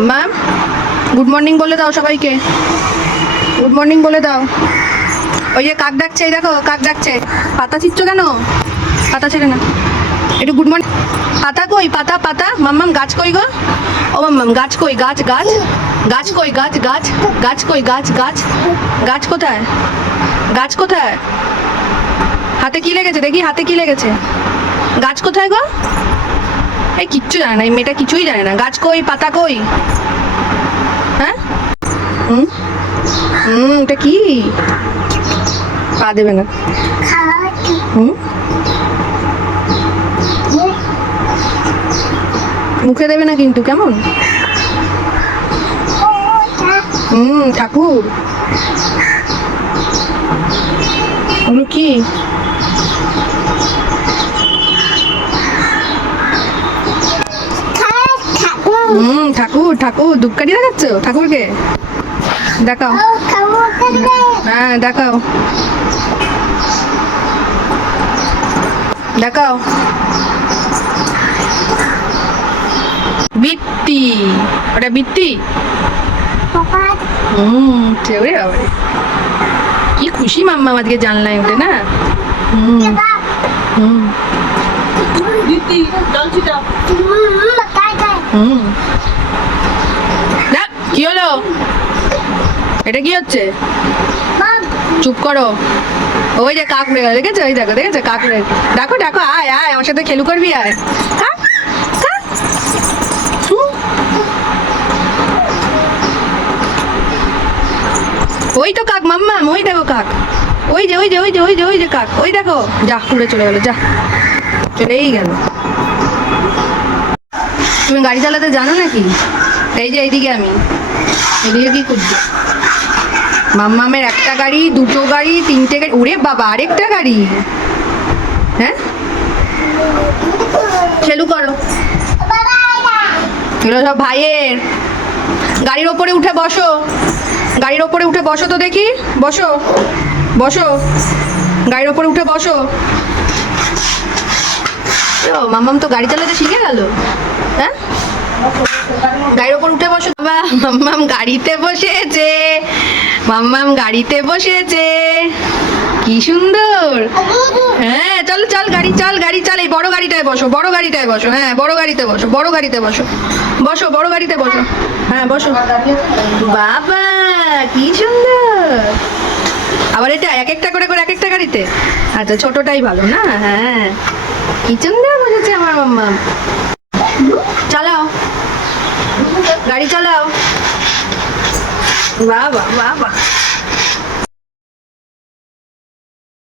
মাম্মা good morning বলে দাও সবাইকে, গুড মর্নিং বলে দাও। ওই যে কাক ডাকছে, এই দেখো কাক ডাকছে। পাতা ছিচ্ছ কেন? পাতা ছেড়ে না, একটু গুড মর্নিং। পাতা কই? পাতা পাতা মাম্মাম গাছ কই গো? ও মাম্মাম গাছ কই? গাছ গাছ গাছ কই? গাছ গাছ গাছ কই? গাছ গাছ গাছ কোথায়? গাছ কোথায়? হাতে কি লেগেছে দেখি, হাতে কি লেগেছে? গাছ কোথায় গো? এই কিচ্ছু জানে না, এই মেয়েটা কিছুই জানে না। গাছ কই? পাতা কই? হ্যাঁ হুম হুম, এটা কি? পা দেবে না। হুম, মুখে দেবে না কিন্তু, কেমন? ঠাকুর ওগুলো কি? ঠাকুর ঠাকুর ধূপকাঠি দেখাচ্ছ ঠাকুরকে? দেখাও, হ্যাঁ দেখাও দেখাও। বৃত্তি, ওটা বৃত্তি। ওরে বাবা, কি খুশি মাম্মা আজকে জানলাই ওঠে না। কি হলো? এটা কি হচ্ছে? চুপ করো। ওই যে কাক উড়ে গেল, দেখেছো? ওই দেখো, দেখেছো কাক উড়ে। দেখো দেখো, আয় আয় আমার সাথে খেলু করবি, আয়। ওই তো কাক মাম্মা, ওই দেখো কাক, ওই যে ওই যে ওই যে ওই যে ওই যে কাক, ওই দেখো। যা উড়ে চলে গেল, যা চলেই গেল। তুমি গাড়ি চালাতে জানো নাকি? এই যে এইদিকে, আমি এদিকে কি করছি? মাম্মামের একটা গাড়ি, দুটো গাড়ি, তিনটে গাড়ি। ওরে বাবা, আরেকটা গাড়ি। হ্যাঁ খেলু করো। এগুলো সব ভাইয়ের। গাড়ির ওপরে উঠে বসো, গাড়ির ওপরে উঠে বসো তো দেখি, বসো বসো, গাড়ির ওপরে উঠে বসো। মাম্মাম তো গাড়ি চালাতে শিখে গেল। হ্যাঁ, গাড়ির ওপর উঠে বসো। বাবা মাম্মাম গাড়িতে বসেছে, মাম্মাম গাড়িতে বসেছে, কি সুন্দর। হ্যাঁ চল চল, গাড়ি চল, গাড়ি চল। এই বড় গাড়িটায় বসো, বড় গাড়িটায় বসো। হ্যাঁ বড় গাড়িতে বসো, বড় গাড়িতে বসো, বসো বড় গাড়িতে বসো। হ্যাঁ বসো। বাবা কি সুন্দর। আবার এটা এক একটা করে করে এক একটা গাড়িতে। আচ্ছা ছোটটাই ভালো না? হ্যাঁ কি সুন্দর বসেছে আমার মাম্মা। চালাও গাড়ি, চালাও। বাবা বাবা।